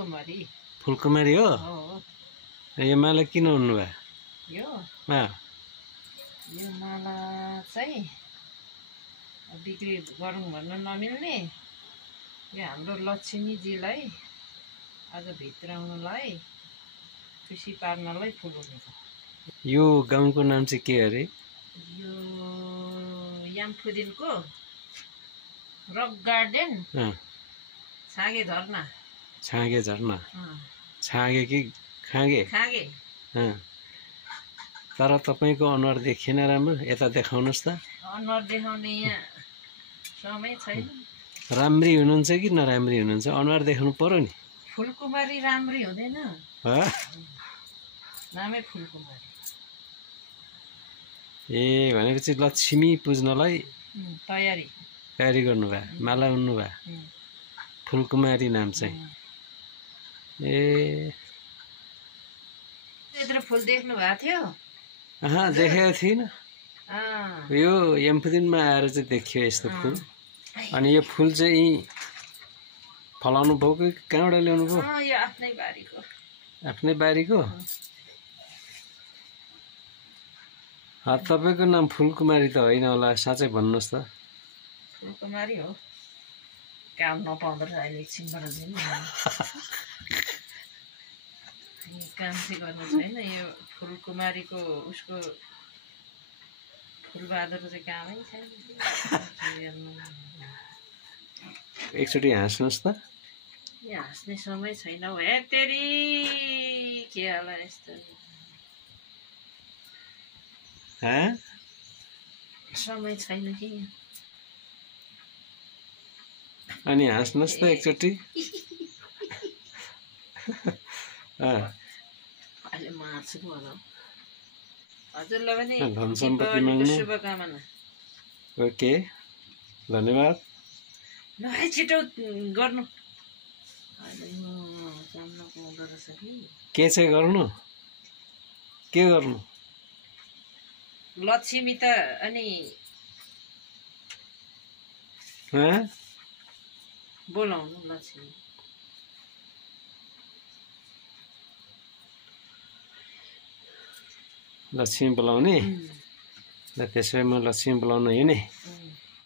फुलकुमारी हो यो माला किन हुनु भयो यो माला चाहिँ बिक्री गरौँ भन्न नमिल्ने यो हाम्रो लक्ष्मीजीलाई आज भित्राउनलाई खुसी पार्नलाई फुल हुनेछ। यो गाउँको नाम चाहिँ के अरे? यो यामफुदिनको रक गार्डन छागे झरना। छागे झरना छागे कि खागे? खागे। तर तपाईको अनुहार देखिएन राम्रो, यता देखाउनुस् त। अनुहार देखाउने यहाँ समय छैन। राम्री हुनुहुन्छ कि नराम्री हुनुहुन्छ? अनुहार देखाउनु पर्यो नि। फुलकुमारी राम्री हुँदैन, नामै फुलकुमारी। ए भनेपछि लक्ष्मी पुज्नलाई तयारी गर्नुभयो, माला उन्नु भयो। फुलकुमारी नाम चाहिँ। ए यत्रो फुल देख्नु भएको थियो? देखेको थिइनँ। यो यमफुदिनमा आएर चाहिँ देखियो यस्तो फुल। अनि यो फुल चाहिँ फलाउनु भयो कि कहाँबाट ल्याउनु भयो? यो आफ्नै बारीको। आफ्नै बारीको? तपाईको नाम फुलकुमारी त होइन होला, साँच्चै भन्नुहोस् त। फुलकुमारी हो। काम नपाउँदो रहेछ अहिले एकछिनबाट चाहिँ। काम चाहिँ गर्नु छैन। यो फुलकुमारीको उसको फुलबहादुरको चाहिँ कामै छैन। एकचोटि हाँस्नुहोस् त। यो हाँस्ने समय छैन हौ। हे तेरी के होला यस्तो समय छैन कि। अनि हाँस्नुहोस् त एकचोटि। अहिले मार्छु होला। हजुरलाई पनि धन सम्पत्ति माग्नु। शुभकामना। ओके धन्यवाद। ल छिटो गर्नु। के चाहिँ गर्नु? के गर्नु? लक्ष्मी त अनि बोलाउनु लक्ष्मी। लक्ष्मी बोलाउने? ल त्यसो भए म लक्ष्मी बोलाउन हिँडेँ।